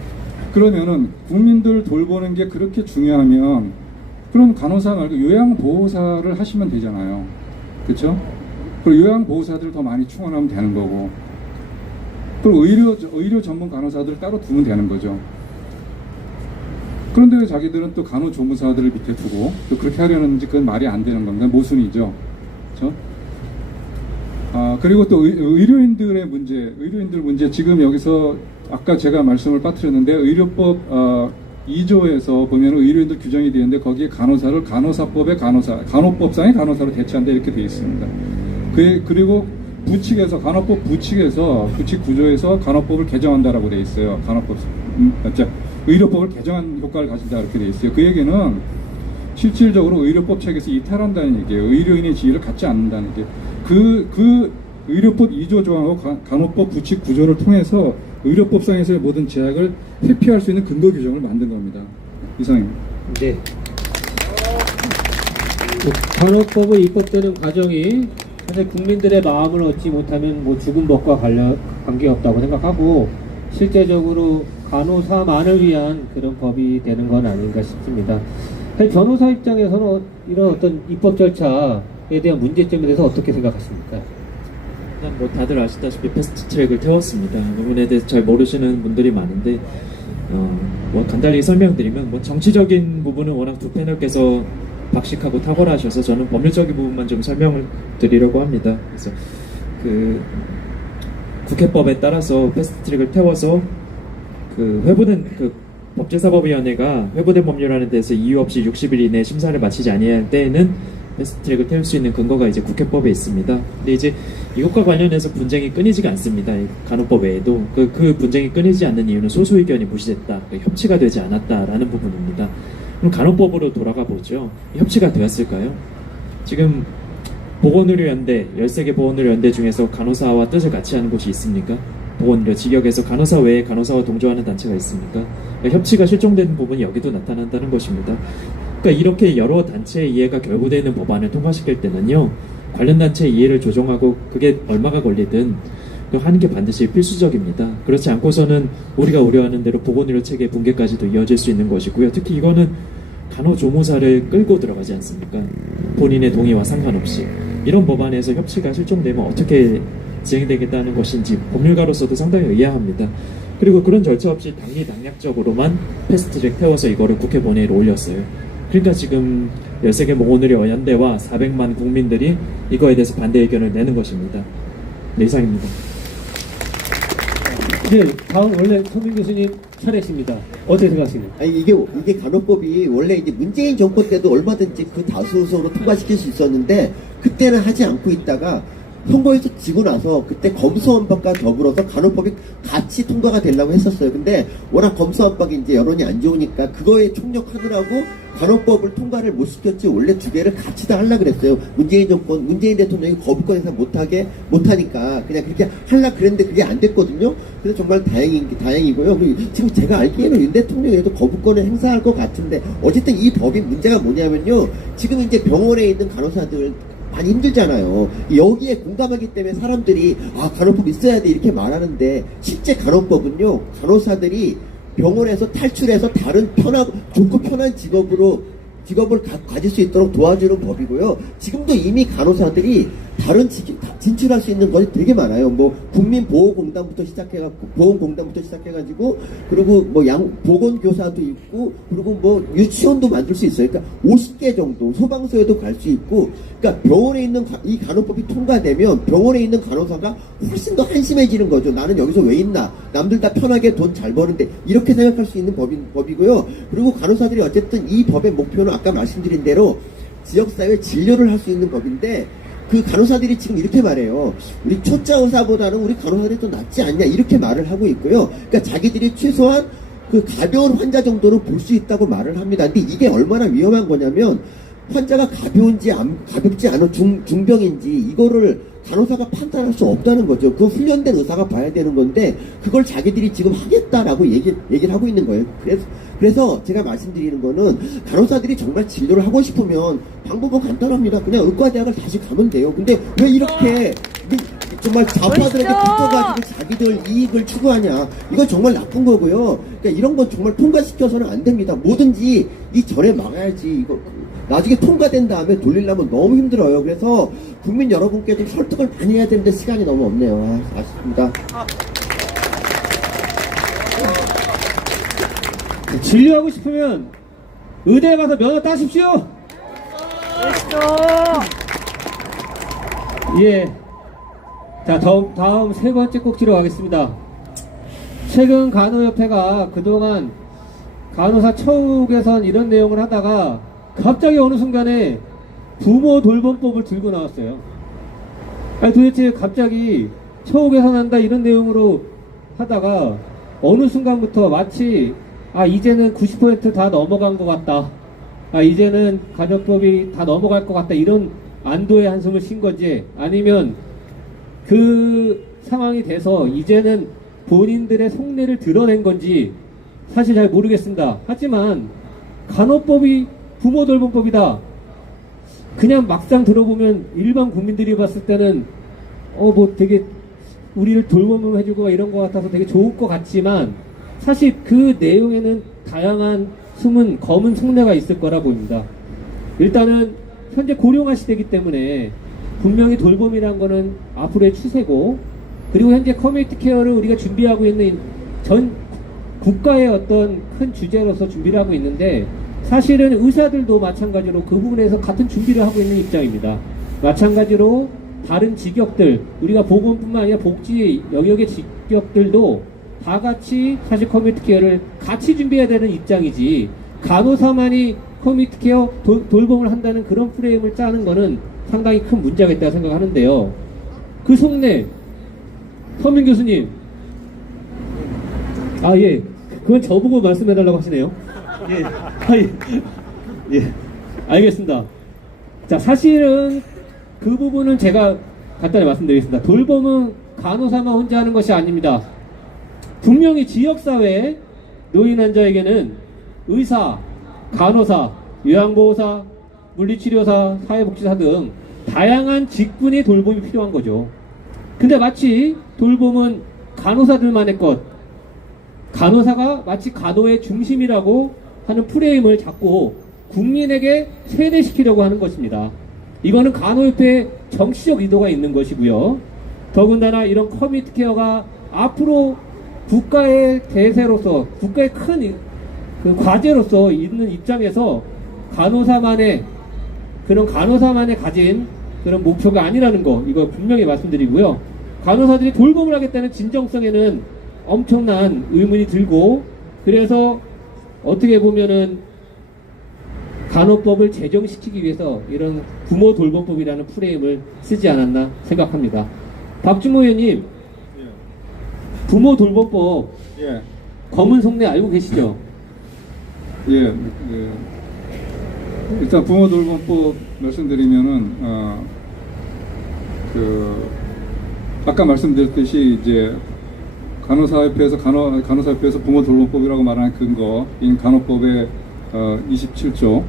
그러면은 국민들 돌보는 게 그렇게 중요하면 그럼 간호사 말고 요양보호사를 하시면 되잖아요. 그렇죠? 그리고 요양보호사들을 더 많이 충원하면 되는 거고, 그리고 의료 전문 간호사들을 따로 두면 되는 거죠. 그런데 왜 자기들은 또 간호조무사들을 밑에 두고 또 그렇게 하려는지, 그건 말이 안 되는 겁니다. 모순이죠. 그렇죠? 그리고 또 의료인들 문제, 지금 여기서 아까 제가 말씀을 빠뜨렸는데, 의료법 2조에서 보면 의료인들 규정이 되어 있는데, 거기에 간호사를 간호사법의 간호법상의 간호사로 대체한다, 이렇게 되어 있습니다. 그리고 부칙에서, 간호법 부칙에서, 부칙 구조에서 간호법을 개정한다라고 되어 있어요. 의료법을 개정한 효과를 가진다, 이렇게 되어 있어요. 그 얘기는 실질적으로 의료법 체계에서 이탈한다는 얘기예요. 의료인의 지위를 갖지 않는다는 게. 그 의료법 2조 조항하고 간호법 부칙 구조를 통해서 의료법상에서의 모든 제약을 회피할 수 있는 근거 규정을 만든 겁니다. 이상입니다. 네. 간호법의 입법되는 과정이 사실 국민들의 마음을 얻지 못하면 뭐 죽은 법과 관계없다고 생각하고 실제적으로 간호사만을 위한 그런 법이 되는 건 아닌가 싶습니다. 사실 변호사 입장에서는 이런 어떤 입법 절차에 대한 문제점에 대해서 어떻게 생각하십니까? 일단 뭐 다들 아시다시피 패스트 트랙을 태웠습니다. 이 부분에 대해서 잘 모르시는 분들이 많은데 뭐 간단히 설명드리면 뭐 정치적인 부분은 워낙 두 패널께서 박식하고 탁월하셔서 저는 법률적인 부분만 좀 설명을 드리려고 합니다. 그래서 그 국회법에 따라서 패스트 트랙을 태워서 그 회부된 그 법제사법위원회가 회부된 법률안에 대해서 이유 없이 60일 이내 심사를 마치지 아니할 때에는 패스트 트랙을 태울 수 있는 근거가 이제 국회법에 있습니다. 근데 이제 이것과 관련해서 분쟁이 끊이지가 않습니다. 이 간호법 외에도 그 분쟁이 끊이지 않는 이유는 소수 의견이 무시됐다, 협치가 되지 않았다라는 부분입니다. 그럼 간호법으로 돌아가 보죠. 협치가 되었을까요? 지금 보건의료연대 13개 보건의료연대 중에서 간호사와 뜻을 같이 하는 곳이 있습니까? 보건의료 직역에서 간호사 외에 간호사와 동조하는 단체가 있습니까? 그러니까 협치가 실종되는 부분이 여기도 나타난다는 것입니다. 그러니까 이렇게 여러 단체의 이해가 결부되는 법안을 통과시킬 때는요, 관련 단체의 이해를 조정하고 그게 얼마가 걸리든 하는 게 반드시 필수적입니다. 그렇지 않고서는 우리가 우려하는 대로 보건의료 체계 붕괴까지도 이어질 수 있는 것이고요. 특히 이거는 간호조무사를 끌고 들어가지 않습니까? 본인의 동의와 상관없이. 이런 법안에서 협치가 실종되면 어떻게 진행되겠다는 것인지 법률가로서도 상당히 의아합니다. 그리고 그런 절차 없이 당리당략적으로만 패스트트랙 태워서 이거를 국회 본회의로 올렸어요. 그러니까 지금 13개 보건의료 연대와 400만 국민들이 이거에 대해서 반대 의견을 내는 것입니다. 네, 이상입니다. 네, 다음 원래 서민 교수님 차례십니다. 어떻게 생각하십니까? 아니 이게 간호법이 원래 이제 문재인 정권 때도 얼마든지 그 다수소로 통과시킬 수 있었는데 그때는 하지 않고 있다가 선거에서 지고 나서 그때 검수완박과 더불어서 간호법이 같이 통과가 되려고 했었어요. 근데 워낙 검수완박이 이제 여론이 안 좋으니까 그거에 총력하느라고 간호법을 통과를 못 시켰지, 원래 두 개를 같이 다 하려고 그랬어요. 문재인 대통령이 거부권에서 못하니까 그냥 그렇게 하려고 그랬는데 그게 안 됐거든요. 그래서 정말 다행이고요. 지금 제가 알기에는 윤 대통령에도 거부권을 행사할 것 같은데, 어쨌든 이 법이 문제가 뭐냐면요, 지금 이제 병원에 있는 간호사들 많이 힘들잖아요. 여기에 공감하기 때문에 사람들이 간호법 있어야 돼 이렇게 말하는데, 실제 간호법은요, 간호사들이 병원에서 탈출해서 다른 좋고 편한 직업을 가질 수 있도록 도와주는 법이고요. 지금도 이미 간호사들이 다른 진출할 수 있는 것이 되게 많아요. 뭐 국민보호공단부터 시작해가지고 그리고 뭐 보건교사도 있고, 그리고 뭐 유치원도 만들 수 있어요. 그러니까 50개 정도 소방서에도 갈 수 있고. 그러니까 병원에 있는 이 간호법이 통과되면 병원에 있는 간호사가 훨씬 더 한심해지는 거죠. 나는 여기서 왜 있나? 남들 다 편하게 돈 잘 버는데, 이렇게 생각할 수 있는 법이고요. 그리고 간호사들이 어쨌든 이 법의 목표는 아까 말씀드린 대로 지역사회 진료를 할 수 있는 법인데, 그 간호사들이 지금 이렇게 말해요. 우리 초짜 의사보다는 우리 간호사들이 더 낫지 않냐, 이렇게 말을 하고 있고요. 그러니까 자기들이 최소한 그 가벼운 환자 정도로 볼 수 있다고 말을 합니다. 근데 이게 얼마나 위험한 거냐면, 환자가 가볍지 않은 중병인지 이거를 간호사가 판단할 수 없다는 거죠. 그 훈련된 의사가 봐야 되는 건데, 그걸 자기들이 지금 하겠다라고 얘기를 하고 있는 거예요. 그래서 제가 말씀드리는 거는, 간호사들이 정말 진료를 하고 싶으면 방법은 간단합니다. 그냥 의과대학을 다시 가면 돼요. 근데 왜 이렇게 정말 좌파들에게 붙어가지고 자기들 이익을 추구하냐, 이건 정말 나쁜 거고요. 그러니까 이런 건 정말 통과시켜서는 안 됩니다. 뭐든지 이 전에 막아야지. 이거 나중에 통과된 다음에 돌리려면 너무 힘들어요. 그래서 국민 여러분께 좀 설득을 많이 해야 되는데 시간이 너무 없네요. 아쉽습니다. 진료하고 싶으면 의대에 가서 면허 따십시오. 예. 자, 다음 세 번째 꼭지로 가겠습니다. 최근 간호협회가 그동안 간호사 처우 개선 이런 내용을 하다가 갑자기 어느 순간에 부모 돌봄법을 들고 나왔어요. 아니, 도대체 갑자기 처우 개선한다 이런 내용으로 하다가 어느 순간부터 마치 이제는 90% 다 넘어간 것 같다, 이제는 간호법이 다 넘어갈 것 같다, 이런 안도의 한숨을 쉰 건지, 아니면 그 상황이 돼서 이제는 본인들의 속내를 드러낸 건지 사실 잘 모르겠습니다. 하지만 간호법이 부모 돌봄법이다. 그냥 막상 들어보면 일반 국민들이 봤을 때는 뭐 되게 우리를 돌봄해주고 이런 것 같아서 되게 좋을 것 같지만 사실 그 내용에는 다양한 숨은 검은 속내가 있을 거라 보입니다. 일단은 현재 고령화 시대이기 때문에 분명히 돌봄이란 거는 앞으로의 추세고, 그리고 현재 커뮤니티 케어를 우리가 준비하고 있는 전 국가의 어떤 큰 주제로서 준비를 하고 있는데, 사실은 의사들도 마찬가지로 그 부분에서 같은 준비를 하고 있는 입장입니다. 마찬가지로 다른 직역들, 우리가 보건뿐만 아니라 복지 영역의 직역들도 다 같이 사실 커뮤니티 케어를 같이 준비해야 되는 입장이지, 간호사만이 커뮤니티 케어 돌봄을 한다는 그런 프레임을 짜는 거는 상당히 큰 문제가 있다고 생각하는데요. 그 속내, 서민 교수님. 예. 그건 저보고 말씀해달라고 하시네요. 예. 알겠습니다. 자, 사실은 그 부분은 제가 간단히 말씀드리겠습니다. 돌봄은 간호사만 혼자 하는 것이 아닙니다. 분명히 지역사회 노인 환자에게는 의사, 간호사, 요양보호사, 물리치료사, 사회복지사 등 다양한 직군의 돌봄이 필요한 거죠. 근데 마치 돌봄은 간호사들만의 것, 간호사가 마치 간호의 중심이라고 하는 프레임을 잡고 국민에게 세뇌시키려고 하는 것입니다. 이거는 간호협회의 정치적 의도가 있는 것이고요. 더군다나 이런 커뮤니티 케어가 앞으로 국가의 대세로서, 국가의 큰 그 과제로서 있는 입장에서 간호사만의 가진 그런 목표가 아니라는 거, 이거 분명히 말씀드리고요. 간호사들이 돌봄을 하겠다는 진정성에는 엄청난 의문이 들고, 그래서 어떻게 보면은 간호법을 제정시키기 위해서 이런 부모 돌봄법이라는 프레임을 쓰지 않았나 생각합니다. 박준모 의원님, 부모 돌봄법 예. 검은 속내 알고 계시죠? 예. 일단 부모 돌봄법 말씀드리면은 아까 말씀드렸듯이 이제 간호사협회에서 부모 돌봄법이라고 말하는 근거인 간호법의 27조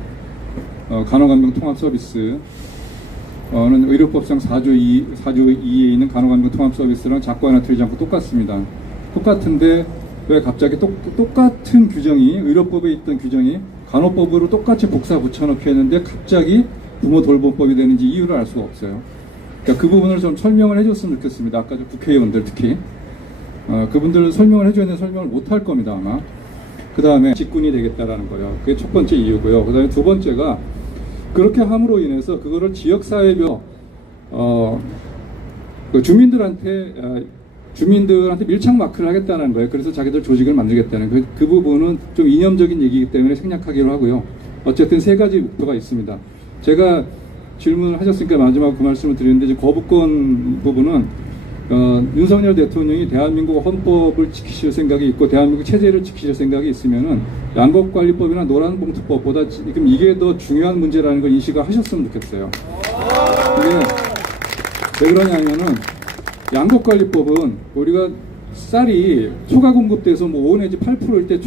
간호간병 통합 서비스 는 의료법상 4조 2에 있는 간호간병 통합 서비스랑 작고 하나 틀리지 않고 똑같습니다. 똑같은데 왜 갑자기 똑같은 규정이, 의료법에 있던 규정이 간호법으로 똑같이 복사 붙여넣기 했는데 갑자기 부모 돌봄법이 되는지 이유를 알 수가 없어요. 그러니까 그 부분을 좀 설명을 해줬으면 좋겠습니다. 아까 국회의원들 특히 그분들 설명을 해줘야 되는 설명을 못 할 겁니다 아마. 그 다음에 직군이 되겠다라는 거예요. 그게 첫 번째 이유고요. 그 다음에 두 번째가 그렇게 함으로 인해서 그거를 지역사회별 주민들한테 밀착 마크를 하겠다는 거예요. 그래서 자기들 조직을 만들겠다는 그 부분은 좀 이념적인 얘기이기 때문에 생략하기로 하고요. 어쨌든 세 가지 목표가 있습니다. 제가 질문을 하셨으니까 마지막 그 말씀을 드리는데, 이제 거부권 부분은 윤석열 대통령이 대한민국 헌법을 지키실 생각이 있고 대한민국 체제를 지키실 생각이 있으면은 양곡관리법이나 노란봉투법보다 지금 이게 더 중요한 문제라는 걸 인식을 하셨으면 좋겠어요. 그게 왜 그러냐면은 양곡관리법은 우리가 쌀이 초과 공급돼서 5 내지 8%일 때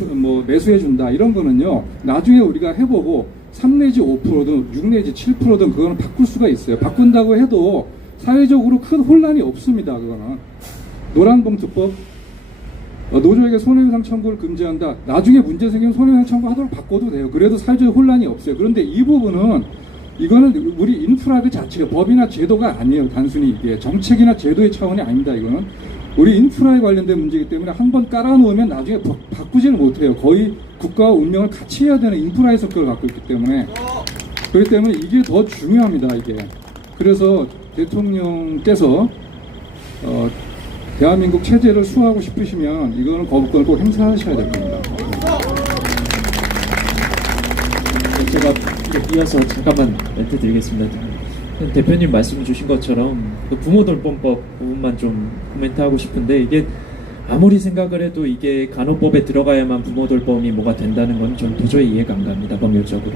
매수해 준다 이런 거는요, 나중에 우리가 해보고 3 내지 5%든 6 내지 7%든 그거는 바꿀 수가 있어요. 바꾼다고 해도 사회적으로 큰 혼란이 없습니다. 그거는 노란봉투법, 노조에게 손해배상 청구를 금지한다. 나중에 문제 생기면 손해배상 청구하도록 바꿔도 돼요. 그래도 사회적 혼란이 없어요. 그런데 이 부분은 이거는 우리 인프라 그 자체가 법이나 제도가 아니에요. 단순히 이게 정책이나 제도의 차원이 아닙니다. 이거는 우리 인프라에 관련된 문제이기 때문에 한번 깔아놓으면 나중에 바꾸지를 못해요. 거의 국가와 운명을 같이 해야 되는 인프라의 성격을 갖고 있기 때문에, 그렇기 때문에 이게 더 중요합니다. 이게. 그래서 대통령께서 대한민국 체제를 수호하고 싶으시면 이거는 거부권을 꼭 행사하셔야 될 겁니다. 제가 이어서 잠깐만 멘트 드리겠습니다. 대표님 말씀 주신 것처럼 그 부모 돌봄법 부분만 좀 코멘트하고 싶은데, 이게 아무리 생각을 해도 이게 간호법에 들어가야만 부모 돌봄이 뭐가 된다는 건 전 도저히 이해가 안 갑니다. 법률적으로.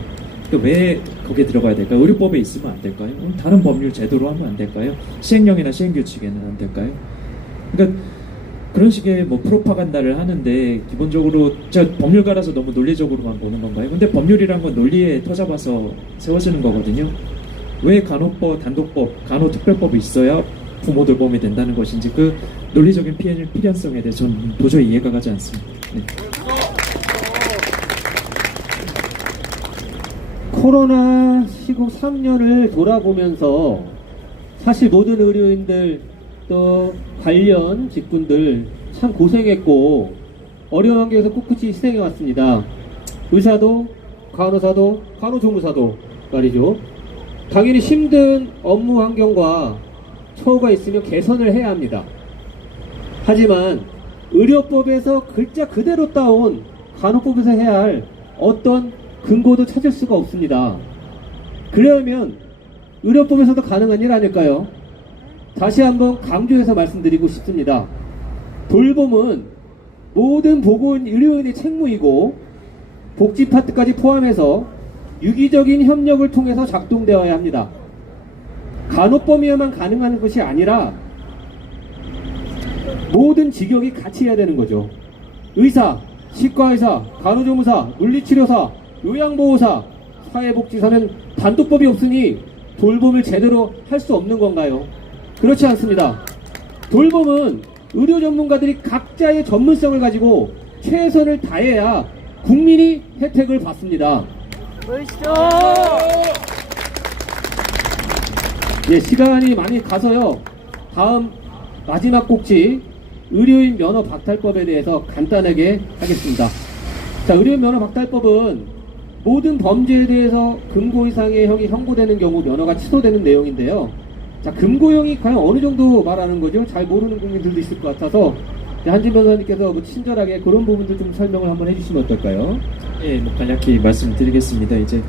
그러니까 왜 거기에 들어가야 될까요? 의료법에 있으면 안 될까요? 그럼 다른 법률 제도로 하면 안 될까요? 시행령이나 시행규칙에는 안 될까요? 그러니까 그런 식의 뭐 프로파간다를 하는데 기본적으로 제가 법률가라서 너무 논리적으로만 보는 건가요? 근데 법률이란 건 논리에 터잡아서 세워지는 거거든요. 왜 간호법, 단독법, 간호특별법이 있어야 부모 돌봄이 된다는 것인지 그 논리적인 필연성에 대해서 저는 도저히 이해가 가지 않습니다. 네. 코로나 시국 3년을 돌아보면서 사실 모든 의료인들 또 관련 직군들 참 고생했고 어려운 환경에서 꿋꿋이 희생해 왔습니다. 의사도 간호사도 간호조무사도 말이죠. 당연히 힘든 업무 환경과 처우가 있으면 개선을 해야 합니다. 하지만 의료법에서 글자 그대로 따온 간호법에서 해야 할 어떤 근거도 찾을 수가 없습니다. 그러면 의료법에서도 가능한 일 아닐까요? 다시 한번 강조해서 말씀드리고 싶습니다. 돌봄은 모든 보건 의료인의 책무이고 복지 파트까지 포함해서 유기적인 협력을 통해서 작동되어야 합니다. 간호법이야만 가능한 것이 아니라 모든 직역이 같이 해야 되는 거죠. 의사, 치과의사, 간호조무사, 물리치료사, 요양보호사, 사회복지사는 단독법이 없으니 돌봄을 제대로 할 수 없는 건가요? 그렇지 않습니다. 돌봄은 의료 전문가들이 각자의 전문성을 가지고 최선을 다해야 국민이 혜택을 받습니다. 예, 시간이 많이 가서요. 다음 마지막 꼭지 의료인 면허 박탈법에 대해서 간단하게 하겠습니다. 자, 의료인 면허 박탈법은 모든 범죄에 대해서 금고 이상의 형이 형고되는 경우 면허가 취소되는 내용인데요. 자, 금고형이 과연 어느 정도 말하는 거죠? 잘 모르는 국민들도 있을 것 같아서 한진 변호사님께서 뭐 친절하게 그런 부분들 좀 설명을 한번 해주시면 어떨까요? 예, 뭐 간략히 말씀드리겠습니다. 이제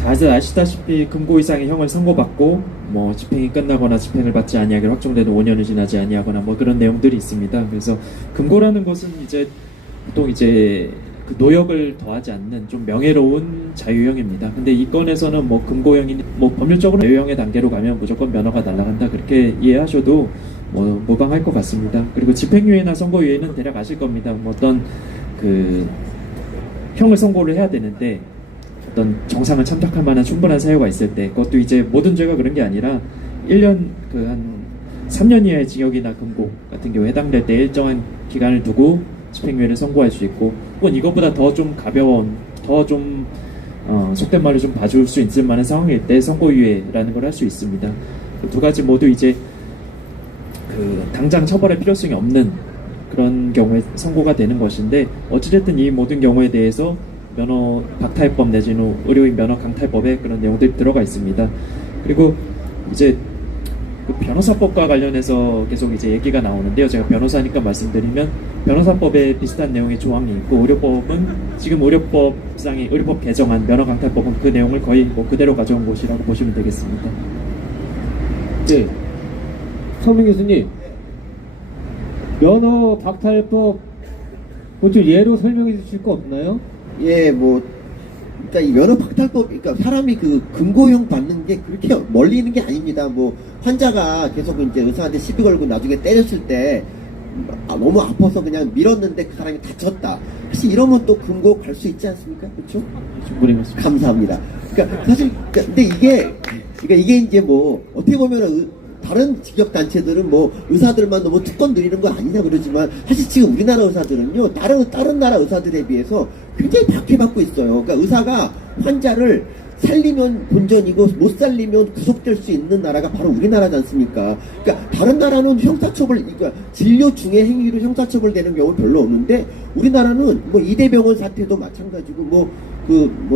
다들 아시다시피 금고 이상의 형을 선고받고 뭐 집행이 끝나거나 집행을 받지 아니하기로 확정되는 5년을 지나지 아니하거나 뭐 그런 내용들이 있습니다. 그래서 금고라는 것은 이제 보통 이제 그 노역을 더하지 않는 좀 명예로운 자유형입니다. 근데 이 건에서는 뭐 금고형이 뭐 법률적으로 자유형의 단계로 가면 무조건 면허가 날아간다 그렇게 이해하셔도 뭐 무방할 것 같습니다. 그리고 집행유예나 선고유예는 대략 아실 겁니다. 뭐 어떤 그 형을 선고를 해야 되는데 어떤 정상을 참작할 만한 충분한 사유가 있을 때 그것도 이제 모든 죄가 그런 게 아니라 1년 그 한 3년 이하의 징역이나 금고 같은 경우에 해당될 때 일정한 기간을 두고 집행유예를 선고할 수 있고 혹은 이것보다 더 좀 가벼운 더 좀 속된 말로 좀 봐줄 수 있을 만한 상황일 때 선고유예라는 걸 할 수 있습니다. 그 두 가지 모두 이제 그 당장 처벌할 필요성이 없는 그런 경우에 선고가 되는 것인데 어찌됐든 이 모든 경우에 대해서 면허 박탈법 내지는 의료인 면허 강탈법에 그런 내용들이 들어가 있습니다. 그리고 이제 그 변호사법과 관련해서 계속 이제 얘기가 나오는데요. 제가 변호사니까 말씀드리면 변호사법에 비슷한 내용의 조항이 있고 의료법은 지금 의료법상의 의료법 개정안 면허 강탈법은 그 내용을 거의 뭐 그대로 가져온 것이라고 보시면 되겠습니다. 네. 성민 교수님, 면허 박탈법 좀 예로 설명해 주실 거 없나요? 예, 뭐, 그러니까 이 면허 박탈법, 그러니까 사람이 그 금고형 받는 게 그렇게 멀리 있는 게 아닙니다. 뭐, 환자가 계속 이제 의사한테 시비 걸고 나중에 때렸을 때 너무 아파서 그냥 밀었는데 그 사람이 다쳤다. 사실 이러면 또 금고 갈 수 있지 않습니까? 그렇죠? 충분히 맞습니다. 감사합니다. 그러니까 사실, 근데 이게 이제 뭐, 어떻게 보면은 다른 직역단체들은 뭐 의사들만 너무 특권 누리는 거 아니냐 그러지만 사실 지금 우리나라 의사들은요 다른 나라 의사들에 비해서 굉장히 박해받고 있어요. 그러니까 의사가 환자를 살리면 본전이고 못 살리면 구속될 수 있는 나라가 바로 우리나라지 않습니까? 그러니까 다른 나라는 형사처벌, 그러니까 진료 중에 행위로 형사처벌되는 경우 별로 없는데 우리나라는 뭐 이대병원 사태도 마찬가지고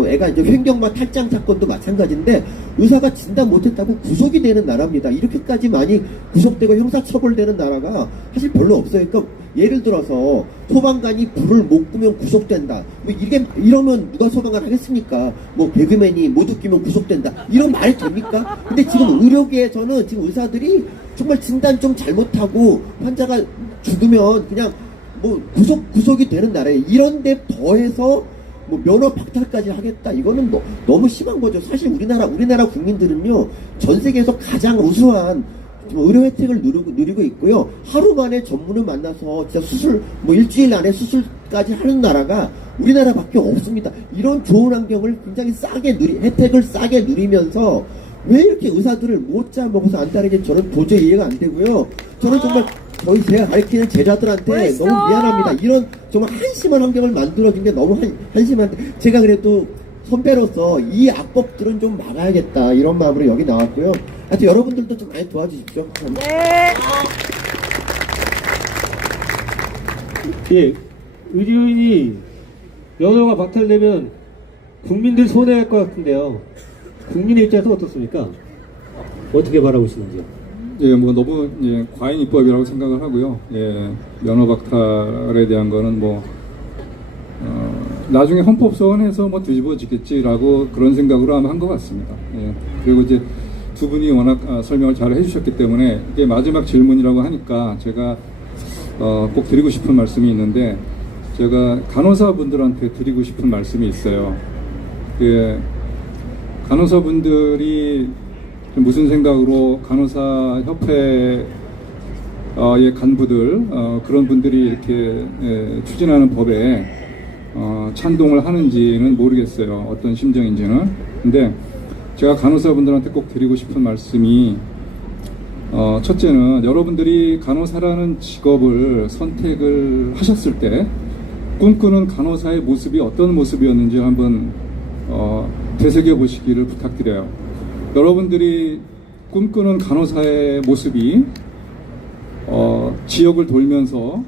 애가 이제 횡격막 탈장 사건도 마찬가지인데 의사가 진단 못했다고 구속이 되는 나라입니다. 이렇게까지 많이 구속되고 형사처벌되는 나라가 사실 별로 없어요. 그러니까 예를 들어서 소방관이 불을 못 끄면 구속된다. 뭐 이러면 누가 소방관 하겠습니까? 뭐 개그맨이 못 웃기면 구속된다. 이런 말이 됩니까? 근데 지금 의료계에서는 지금 의사들이 정말 진단 좀 잘못하고 환자가 죽으면 그냥 뭐 구속이 되는 나라에 이런데 더해서 뭐 면허 박탈까지 하겠다. 이거는 너무 심한 거죠. 사실 우리나라 국민들은요 전 세계에서 가장 우수한 의료 혜택을 누리고 있고요. 하루 만에 전문을 만나서 진짜 수술, 뭐 일주일 안에 수술까지 하는 나라가 우리나라밖에 없습니다. 이런 좋은 환경을 굉장히 혜택을 싸게 누리면서 왜 이렇게 의사들을 못 잡아먹어서 안 따르는지 저는 도저히 이해가 안 되고요. 저는 정말 제가 가르치는 제자들한테 너무 미안합니다. 이런 정말 한심한 환경을 만들어준 게 너무 한심한데, 제가 그래도 선배로서 이 악법들은 좀 막아야겠다, 이런 마음으로 여기 나왔고요. 하여튼 여러분들도 좀 많이 도와주십시오. 예, 의료인이 면허가 박탈되면 국민들 손해할 것 같은데요. 국민의 입장에서 어떻습니까? 어떻게 바라보시는지요? 예, 뭐 너무 과잉 입법이라고 생각을 하고요. 예, 면허 박탈에 대한 거는 뭐 나중에 헌법 소원해서 뭐 뒤집어지겠지라고 그런 생각으로 아마 한 것 같습니다. 예, 그리고 이제 두 분이 워낙 설명을 잘 해주셨기 때문에 이게 마지막 질문이라고 하니까 제가 꼭 드리고 싶은 말씀이 있는데, 제가 간호사분들한테 드리고 싶은 말씀이 있어요. 예, 간호사분들이 무슨 생각으로 간호사협회의 간부들, 그런 분들이 이렇게 추진하는 법에 찬동을 하는지는 모르겠어요. 어떤 심정인지는. 근데 제가 간호사분들한테 꼭 드리고 싶은 말씀이, 첫째는 여러분들이 간호사라는 직업을 선택을 하셨을 때 꿈꾸는 간호사의 모습이 어떤 모습이었는지 한번 되새겨 보시기를 부탁드려요. 여러분들이 꿈꾸는 간호사의 모습이 지역을 돌면서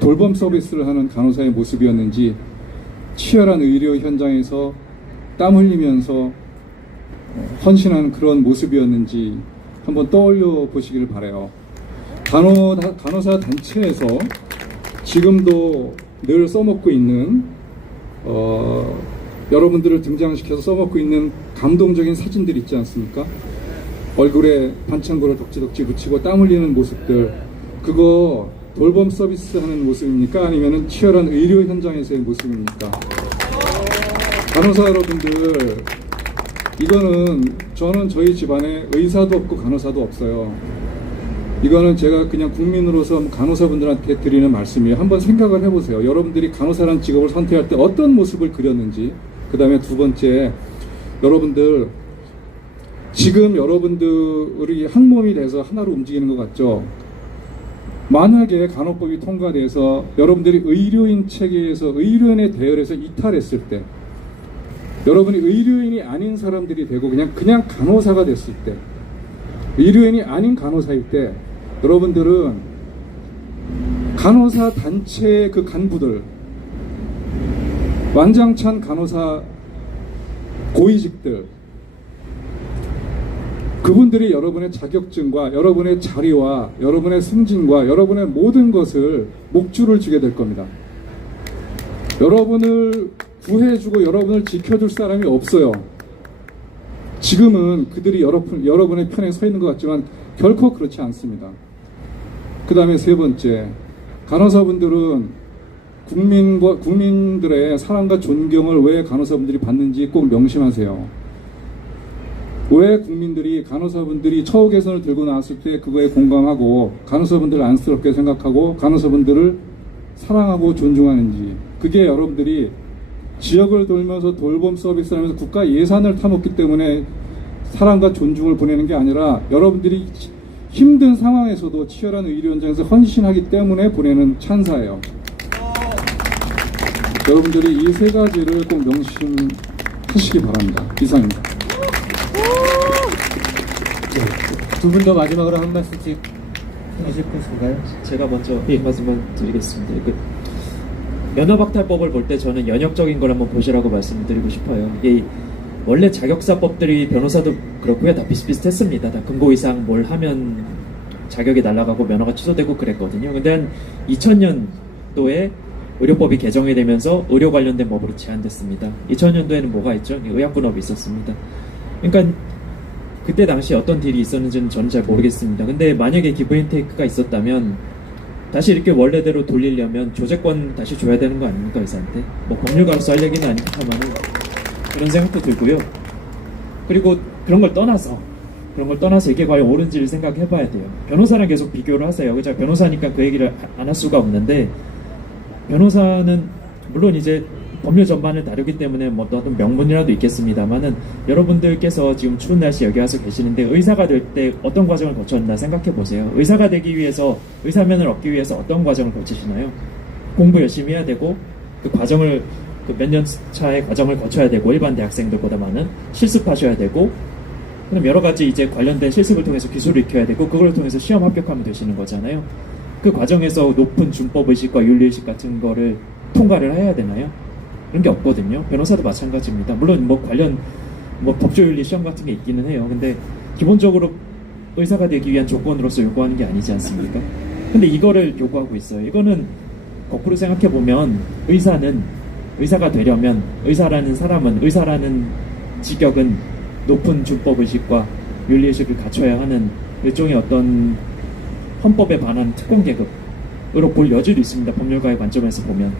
돌봄 서비스를 하는 간호사의 모습이었는지, 치열한 의료 현장에서 땀 흘리면서 헌신하는 그런 모습이었는지 한번 떠올려 보시기를 바라요. 간호사 단체에서 지금도 늘 써먹고 있는 여러분들을 등장시켜서 써먹고 있는 감동적인 사진들 있지 않습니까? 얼굴에 반창고를 덕지덕지 붙이고 땀 흘리는 모습들, 그거 돌봄 서비스 하는 모습입니까? 아니면 치열한 의료 현장에서의 모습입니까? 간호사 여러분들, 이거는 저는 저희 집안에 의사도 없고 간호사도 없어요. 이거는 제가 그냥 국민으로서 간호사분들한테 드리는 말씀이에요. 한번 생각을 해보세요. 여러분들이 간호사라는 직업을 선택할 때 어떤 모습을 그렸는지. 그 다음에 두 번째, 여러분들 지금 여러분들이 한 몸이 돼서 하나로 움직이는 것 같죠? 만약에 간호법이 통과돼서 여러분들이 의료인 체계에서 의료인의 대열에서 이탈했을 때, 여러분이 의료인이 아닌 사람들이 되고 그냥 간호사가 됐을 때, 의료인이 아닌 간호사일 때, 여러분들은 간호사 단체의 그 간부들, 완장찬 간호사 고위직들, 그분들이 여러분의 자격증과 여러분의 자리와 여러분의 승진과 여러분의 모든 것을 목줄을 쥐게 될 겁니다. 여러분을 구해주고 여러분을 지켜줄 사람이 없어요. 지금은 그들이 여러분의 편에 서 있는 것 같지만 결코 그렇지 않습니다. 그 다음에 세 번째, 간호사분들은 국민들의 사랑과 존경을 왜 간호사분들이 받는지 꼭 명심하세요. 왜 국민들이 간호사분들이 처우 개선을 들고 나왔을 때 그거에 공감하고 간호사분들을 안쓰럽게 생각하고 간호사분들을 사랑하고 존중하는지, 그게 여러분들이 지역을 돌면서 돌봄 서비스를 하면서 국가 예산을 타먹기 때문에 사랑과 존중을 보내는 게 아니라 여러분들이 힘든 상황에서도 치열한 의료 현장에서 헌신하기 때문에 보내는 찬사예요. 여러분들이 이 세 가지를 꼭 명심하시기 바랍니다. 이상입니다. 두 분 더 마지막으로 한 말씀씩 하실 것인가요? 제가 먼저 한 말씀만 드리겠습니다. 면허박탈법을 볼 때 저는 연역적인 걸 한번 보시라고 말씀드리고 싶어요. 이게 원래 자격사법들이 변호사도 그렇고요, 다 비슷비슷했습니다. 다 금고 이상 뭘 하면 자격이 날아가고 면허가 취소되고 그랬거든요. 근데 한 2000년도에 의료법이 개정이 되면서 의료 관련된 법으로 제한됐습니다. 2000년도에는 뭐가 있죠? 의약분업이 있었습니다. 그러니까 그때 당시 어떤 딜이 있었는지는 저는 잘 모르겠습니다. 근데 만약에 기브앤테이크가 있었다면 다시 이렇게 원래대로 돌리려면 조제권 다시 줘야 되는 거 아닙니까, 의사한테? 뭐 법률가로서 할 얘기는 아닙니다만 그런 생각도 들고요. 그리고 그런 걸 떠나서 그런 걸 떠나서 이게 과연 옳은지를 생각해봐야 돼요. 변호사랑 계속 비교를 하세요. 제가 변호사니까 그 얘기를 안 할 수가 없는데, 변호사는 물론 이제 법률 전반을 다루기 때문에 뭐 어떤 명분이라도 있겠습니다만은, 여러분들께서 지금 추운 날씨 여기 와서 계시는데 의사가 될 때 어떤 과정을 거쳤나 생각해 보세요. 의사가 되기 위해서, 의사면을 얻기 위해서 어떤 과정을 거치시나요? 공부 열심히 해야 되고, 그 과정을, 그 몇 년 차의 과정을 거쳐야 되고, 일반 대학생들보다 많은 실습하셔야 되고, 그럼 여러 가지 이제 관련된 실습을 통해서 기술을 익혀야 되고, 그걸 통해서 시험 합격하면 되시는 거잖아요. 그 과정에서 높은 준법 의식과 윤리 의식 같은 거를 통과를 해야 되나요? 그런 게 없거든요. 변호사도 마찬가지입니다. 물론 뭐 관련 뭐 법조윤리 시험 같은 게 있기는 해요. 근데 기본적으로 의사가 되기 위한 조건으로서 요구하는 게 아니지 않습니까? 근데 이거를 요구하고 있어요. 이거는 거꾸로 생각해 보면, 의사가 되려면, 의사라는 사람은, 의사라는 직역은 높은 준법 의식과 윤리 의식을 갖춰야 하는 일종의 어떤 헌법에 반한 특권 계급으로 볼 여지도 있습니다. 법률가의 관점에서 보면.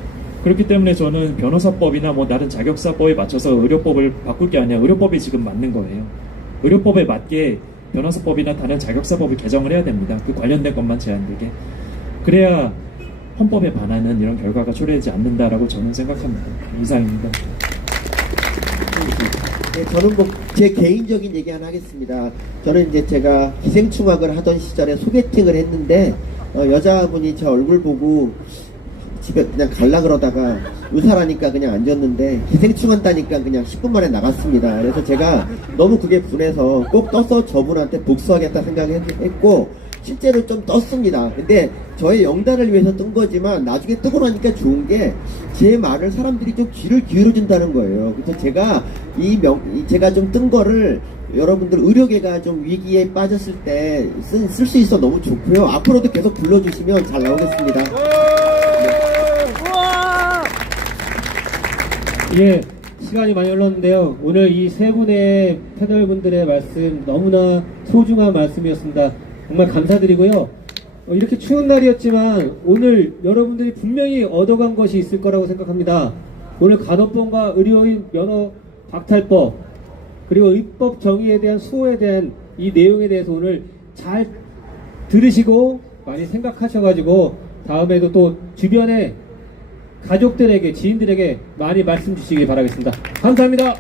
그렇기 때문에 저는 변호사법이나 뭐 다른 자격사법에 맞춰서 의료법을 바꿀 게 아니라 의료법이 지금 맞는 거예요. 의료법에 맞게 변호사법이나 다른 자격사법을 개정을 해야 됩니다. 그 관련된 것만 제한되게. 그래야 헌법에 반하는 이런 결과가 초래되지 않는다라고 저는 생각합니다. 이상입니다. 네, 저는 뭐 제 개인적인 얘기 하나 하겠습니다. 저는 이제 제가 기생충학을 하던 시절에 소개팅을 했는데 여자분이 제 얼굴 보고 집에 그냥 갈라 그러다가 의사라니까 그냥 앉았는데 기생충한다니까 그냥 10분 만에 나갔습니다. 그래서 제가 너무 그게 분해서 꼭 떠서 저분한테 복수하겠다 생각했고 실제로 좀 떴습니다. 근데 저의 영단을 위해서 뜬 거지만 나중에 뜨고 나니까 좋은 게 제 말을 사람들이 좀 귀를 기울여준다는 거예요. 그래서 제가 제가 좀 뜬 거를 여러분들 의료계가 좀 위기에 빠졌을 때 쓸 수 있어 너무 좋고요. 앞으로도 계속 불러주시면 잘 나오겠습니다. 예, 시간이 많이 흘렀는데요. 오늘 이 세 분의 패널분들의 말씀 너무나 소중한 말씀이었습니다. 정말 감사드리고요. 이렇게 추운 날이었지만 오늘 여러분들이 분명히 얻어간 것이 있을 거라고 생각합니다. 오늘 간호법과 의료인 면허 박탈법, 그리고 의법 정의에 대한 수호에 대한 이 내용에 대해서 오늘 잘 들으시고 많이 생각하셔가지고 다음에도 또 주변에 가족들에게, 지인들에게 많이 말씀 주시기 바라겠습니다. 감사합니다.